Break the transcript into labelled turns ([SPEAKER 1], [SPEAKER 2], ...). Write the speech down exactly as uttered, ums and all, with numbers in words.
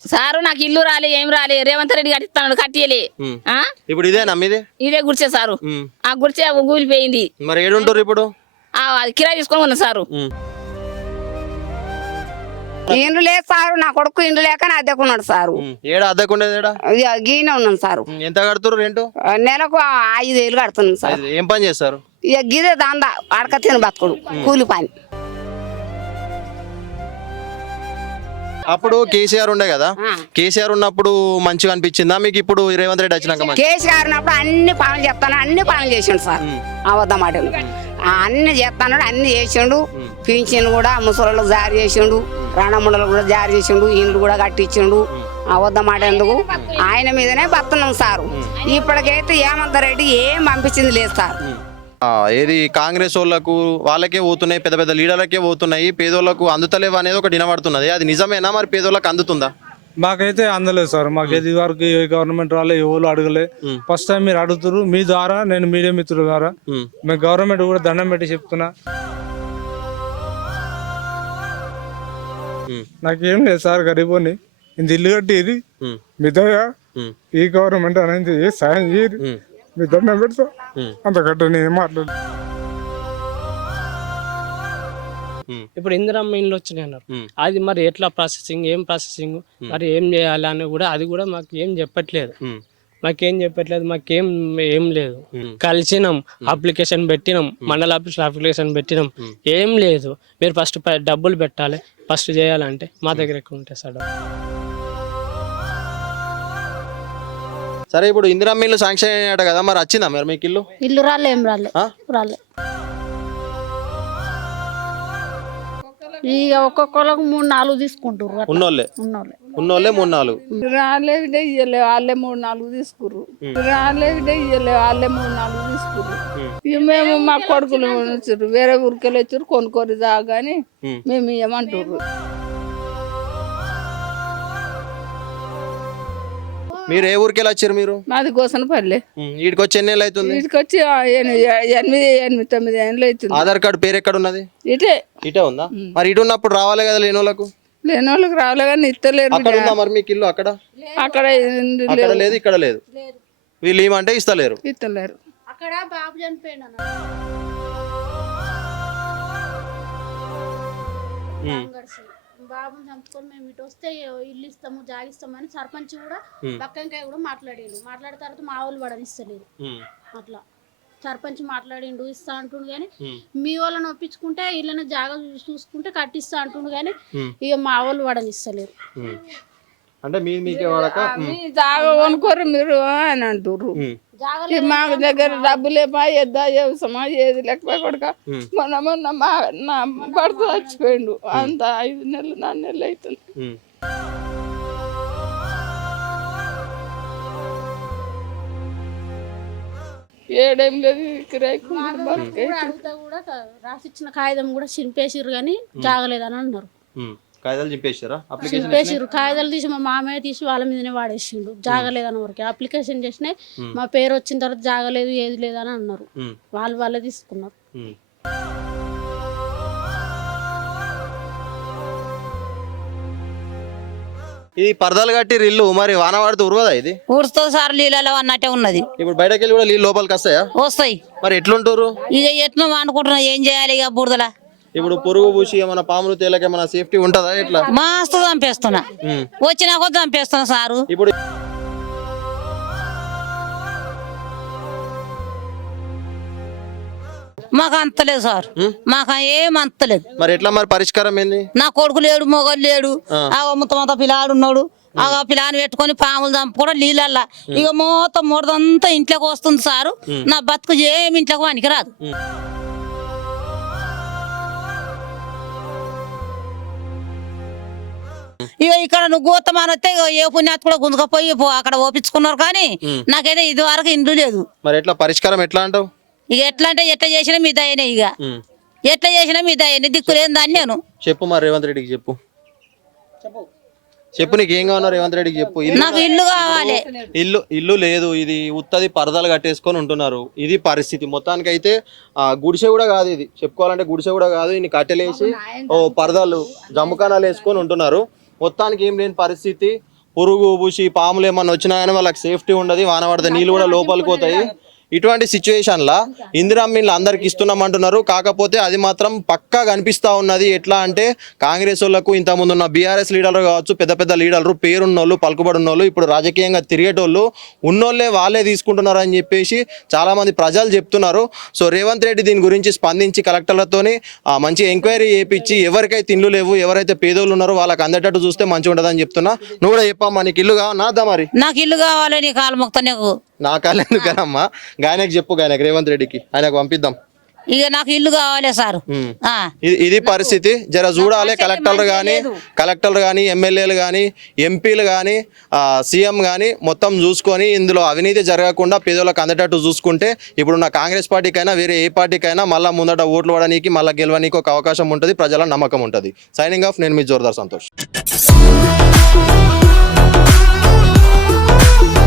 [SPEAKER 1] Sir నాకు ఇల్లు రాలే ఏం రాలే రేవంత్ రెడ్డి కట్టిస్తాడు కట్టియలే
[SPEAKER 2] ఇప్పుడు ఇదేనా మీది?
[SPEAKER 1] ఇదే గుడిచే సారు. ఆ గుడిచే కూలిపోయింది.
[SPEAKER 2] మరి ఏడుంటారు ఇప్పుడు?
[SPEAKER 1] అది కిరాయి తీసుకొని ఉన్నా సారు.
[SPEAKER 3] ఇండ్లు లేదు సారు, నా కొడుకు ఇండ్లు లేక నా అద్దెకున్నాడు సారు.
[SPEAKER 2] ఏడా అద్దెకుండేది?
[SPEAKER 3] గీనే ఉన్నాను సారు.
[SPEAKER 2] ఎంత కడుతురు రెంటు?
[SPEAKER 3] నెలకు ఐదు వేలు కడుతున్నాను సార్.
[SPEAKER 2] ఏం పని చేస్తారు?
[SPEAKER 3] ఇక గిదే దాందా అడక తిన బతుకుడు కూలి పని.
[SPEAKER 2] అప్పుడు కేసీఆర్ ఉండే కదా, కేసీఆర్ ఉన్నప్పుడు మంచిగా అనిపించిందా మీకు? ఇప్పుడు రేవంత్ రెడ్డి వచ్చినాక
[SPEAKER 3] కేసీఆర్ ఉన్నప్పుడు అన్ని పనులు చెప్తాను, అన్ని పనులు చేసిండు సార్. అబద్ధం మాట అన్ని చేస్తాడు, అన్ని చేసిండు. పింఛన్ కూడా ముసలు జారీ చేసిండు, రణముండలు కూడా జారీ చేసిండు, ఇండ్లు కూడా కట్టించిండు. అబద్ధం మాట ఎందుకు, ఆయన మీదనే బతున్నాం సారు. ఇప్పటికైతే హేమంత్ రెడ్డి ఏం పంపించింది లేదు సార్.
[SPEAKER 2] ఏది కాంగ్రెస్ వాళ్ళకు వాళ్ళకే పోతున్నాయి, పెద్ద పెద్ద లీడర్లకే పోతున్నాయి, పేదోళ్లకు అందుతలేవు అనేది ఒకటి వినబడుతున్నది. అది నిజమేనా? మరి పేదోళ్ళకి అందుతుందా?
[SPEAKER 4] మాకైతే అందలేదు సార్. మాకు ఇది వరకు గవర్నమెంట్ వాళ్ళే ఎవరు అడగలే. ఫస్ట్ టైం మీరు అడుగుతారు. మీ ద్వారా నేను మీడియా మిత్రుల ద్వారా మేము గవర్నమెంట్ కూడా దండం పెట్టి చెప్తున్నా. నాకేం లేదు సార్, గరీబోని ఇంత ఇల్లు కట్టి ఇది మిద్దగా ఈ గవర్నమెంట్ అనేది ఏ సాయం చేయదు. మీ దండం పెడతా అంతకంటే నేను మాట్లాడు.
[SPEAKER 5] ఇప్పుడు ఇందిరమ్మ ఇండ్లు వచ్చినాయి అన్నారు. అది మరి ఎట్లా ప్రాసెసింగ్, ఏం ప్రాసెసింగ్, మరి ఏం చేయాలి అని కూడా అది కూడా మాకు ఏం చెప్పట్లేదు. మాకేం చెప్పట్లేదు, మాకేం ఏం లేదు. కలిసినాం, అప్లికేషన్ పెట్టినాం, మండల ఆఫీస్లో అప్లికేషన్ పెట్టినాం, ఏం లేదు. మీరు ఫస్ట్ డబ్బులు పెట్టాలి, ఫస్ట్ చేయాలంటే మా దగ్గర ఎక్కువ ఉంటాయి సార్.
[SPEAKER 2] సరే, ఇప్పుడు ఇందిరమ్మ ఇల్లు శాంక్షన్ అయ్యాట కదా, మరి వచ్చిందా మరి మీకు ఇల్లు?
[SPEAKER 6] ఇల్లు రాలే, ఏం రాలే రాలే. ఇక ఒక్కొక్కరికి మూడు నాలుగు తీసుకుంటారు.
[SPEAKER 2] ఉన్నోళ్ళే
[SPEAKER 6] ఉన్నోళ్ళే
[SPEAKER 2] ఉన్నోళ్ళే మూడు నాలుగు
[SPEAKER 7] రాలేవి ఇయ్యలే వాళ్ళే మూడు నాలుగు తీసుకుర్రు. రాలేవి ఇయ్యలే వాళ్ళే మూడు నాలుగు తీసుకుర్రు. ఇక మేము మా కొడుకులు వచ్చారు, వేరే ఊరికెళ్ళి వచ్చారు, కొనుక్కొని దాగాని మేము ఇవ్వమంటారు.
[SPEAKER 2] మీరు ఏ ఊరికి వచ్చారు? మీరు
[SPEAKER 7] మాది గోసనపల్లి.
[SPEAKER 2] వీడికి వచ్చి ఎన్ని ఏళ్ళు అవుతుంది?
[SPEAKER 7] వీటికి వచ్చి ఎనిమిది ఎనిమిది తొమ్మిది ఏళ్ళు అవుతుంది.
[SPEAKER 2] ఆధార్ కార్డు పేరు ఎక్కడ ఉన్నది?
[SPEAKER 7] ఇటే
[SPEAKER 2] ఇటే ఉందా? మరి ఇటు ఉన్నప్పుడు రావాలి కదా లేని వాళ్ళకు?
[SPEAKER 7] లేని వాళ్ళకి రాలే కానీ ఇస్తలేరు.
[SPEAKER 2] అక్కడ ఉందా మరి మీకు ఇల్లు? అక్కడ
[SPEAKER 7] అక్కడ
[SPEAKER 2] అక్కడ లేదు, ఇక్కడ లేదు. వీళ్ళు ఏమంటే ఇస్తలేరు,
[SPEAKER 7] ఇస్తలేరు.
[SPEAKER 6] అక్కడ బాబు చనిపోయిన బాబుని చంపుకొని మేము ఇటు వస్తే ఇల్లు ఇస్తాము జాగిస్తాము అని సర్పంచ్ కూడా పక్కంకాయ కూడా మాట్లాడిండు. మాట్లాడిన తర్వాత మా వాళ్ళు పడనిస్తలేదు. అట్లా సర్పంచ్ మాట్లాడిండు, ఇస్తా అంటుండు కానీ మీ వాళ్ళని ఒప్పించుకుంటే ఇళ్ళని జాగా చూసుకుంటే కట్టిస్తా అంటుండు కానీ ఇక మా వాళ్ళు పడనిస్తలేరు.
[SPEAKER 2] అంటే మీ మీకే వాడక
[SPEAKER 7] జాగా కొనుక్కోరు మీరు అని అంటుర్రు. మా దగ్గర డబ్బులేమా ఎద్దా వ్యవసమా ఏది లేకపోయి కొడుక మొన్న మొన్న మా నా భర్త చచ్చిపోయిండు. అంత ఐదు నెలలు నాలుగు నెలలు అవుతుంది. ఏడేం లేదు, కిరాయికు
[SPEAKER 6] అడుగుతా కూడా రాసిచ్చిన కాగితం కూడా చింపేసిర్రు కానీ జాగలేదని అన్నారు.
[SPEAKER 2] కాగితాలు చింపేసారా?
[SPEAKER 6] చింపేసిర్రు కాగితాలు తీసి మా మామయ్య తీసి వాళ్ళ మీదనే వాడేసిండు. జాగలేదని వరకు అప్లికేషన్ చేసినాయి, మా పేరు వచ్చిన తర్వాత జాగలేదు ఏది లేదని అన్నారు. వాళ్ళు వాళ్ళే తీసుకున్నారు.
[SPEAKER 2] ఇది పరదాలు కట్టి ఇల్లు మరి వాన పడితే ఉరవదా? ఇది
[SPEAKER 8] ఊడుస్తుంది సార్, నీళ్ళలో అన్నట్టే ఉన్నది.
[SPEAKER 2] ఇప్పుడు బయటకి వెళ్ళి కూడా నీళ్ళు లోపలికి వస్తాయా?
[SPEAKER 8] వస్తాయి.
[SPEAKER 2] మరి ఎట్లుంటారు?
[SPEAKER 8] ఇక ఎట్లా అనుకుంటున్నా, ఏం చేయాలి ఇక బురదలా.
[SPEAKER 2] ఇప్పుడు పురుగు పూసి ఏమైనా పాములు తేలక ఏమైనా సేఫ్టీ ఉంటుందా? ఎట్లా?
[SPEAKER 8] మస్తు చంపేస్తున్నా, వచ్చినా కొద్ది చంపేస్తున్నా సారు.
[SPEAKER 2] ఇప్పుడు
[SPEAKER 8] మాకు అంతలేదు సార్, మాకు ఏం అంతలేదు.
[SPEAKER 2] మరి ఎట్లా మరి పరిష్కారం ఏంది?
[SPEAKER 8] నా కొడుకు లేడు, మొగలు లేడు, ఆ మొత్తం అంతా పిల్లాడు ఉన్నాడు. ఆ పిల్లాని పెట్టుకొని పాములు చంపు కూడా నీళ్ళల్లా ఇక మొత్తం మూడదంతా ఇంట్లోకి వస్తుంది సారు. నా బతుకు ఏమి ఇంట్లోకి వానికి రాదు. ఇక ఇక్కడ నువ్వు గోతమాన వస్తే ఏ పుణ్యాత్ కూడా గుంజుకపోయి అక్కడ ఓపించుకున్నారు కానీ నాకైతే ఇది వరకు ఇండ్లు లేదు.
[SPEAKER 2] మరి ఎట్లా పరిష్కారం ఎట్లా అంటావు?
[SPEAKER 8] ఇక ఎట్లా అంటే ఎట్లా చేసినా మీ దయనే, ఇక ఎట్లా చేసినా మీ దయనే, దిక్కులేని దాన్ని నేను
[SPEAKER 2] చెప్పు. మరి రేవంత్ రెడ్డికి చెప్పు, చెప్పు నీకు ఏం కావాలో రేవంత్ రెడ్డికి చెప్పు.
[SPEAKER 8] నాకు ఇల్లు కావాలి.
[SPEAKER 2] ఇల్లు ఇల్లు లేదు, ఇది ఉత్తది పరదాలు కట్టేసుకొని ఉంటున్నారు. ఇది పరిస్థితి. మొత్తానికి అయితే ఆ గుడిసె కూడా కాదు ఇది, చెప్పుకోవాలంటే గుడిసె కూడా కాదు. ఇన్ని కట్టెలేసి ఓ పరదాలు జమ్ముకానాలు వేసుకొని ఉంటున్నారు. మొత్తానికి ఏం లేని పరిస్థితి. పురుగు పూసి పాములు ఏమన్నా వచ్చినా కానీ వాళ్ళకి సేఫ్టీ ఉండదు, వాన పడితే నీళ్ళు కూడా లోపలికి పోతాయి. ఇటువంటి సిచ్యువేషన్లా ఇందిరామిన్లు అందరికి ఇస్తున్నామంటున్నారు. కాకపోతే అది మాత్రం పక్కా కనిపిస్తూ ఉన్నది. ఎట్లా అంటే కాంగ్రెస్ వాళ్ళకు ఇంతకుముందు ఉన్న బీఆర్ఎస్ లీడర్లు కావచ్చు, పెద్ద పెద్ద లీడర్లు పేరున్నోళ్ళు పలుకుబడి ఉన్నోళ్ళు ఇప్పుడు రాజకీయంగా తిరిగేటోళ్ళు ఉన్నోళ్ళే వాళ్ళే తీసుకుంటున్నారు అని చెప్పేసి చాలామంది ప్రజలు చెప్తున్నారు. సో రేవంత్ రెడ్డి దీని గురించి స్పందించి కలెక్టర్లతోని మంచి ఎంక్వైరీ చేయించి ఎవరికైతే ఇల్లు లేవు, ఎవరైతే పేదోళ్ళు ఉన్నారో వాళ్ళకి అందేటట్టు చూస్తే మంచిగా ఉంటుందని చెప్తున్నా. నువ్వు కూడా చెప్పమ్మా, నీకు ఇల్లు కావాలి నాదా? మరి
[SPEAKER 8] నాకు ఇల్లు కావాలి, నీ కాలు మొక్తా నీకు.
[SPEAKER 2] నా కాలు ఎందుకనమ్మా, గాయనకి చెప్పు, గాయనకి రేవంత్ రెడ్డికి ఆయనకు పంపిద్దాం.
[SPEAKER 8] ఇక నాకు ఇల్లు కావాలి సార్. ఆ.
[SPEAKER 2] ఇది ఇది పరిస్థితి. జర చూడాలి కలెక్టర్లు కానీ కలెక్టర్లు కానీ ఎమ్మెల్యేలు కానీ ఎంపీలు కానీ సీఎం కానీ మొత్తం చూసుకొని ఇందులో అవినీతి జరగకుండా పేదోళ్ళకి అందేటట్టు చూసుకుంటే ఇప్పుడున్న కాంగ్రెస్ పార్టీకైనా వేరే ఏ పార్టీకైనా మళ్ళీ ముందట ఓట్లు పడడానికి మళ్ళీ గెలవడానికి ఒక అవకాశం ఉంటుంది, ప్రజల నమ్మకం ఉంటుంది. సైనింగ్ ఆఫ్, నేను మీ జోర్దార్ సంతోష్.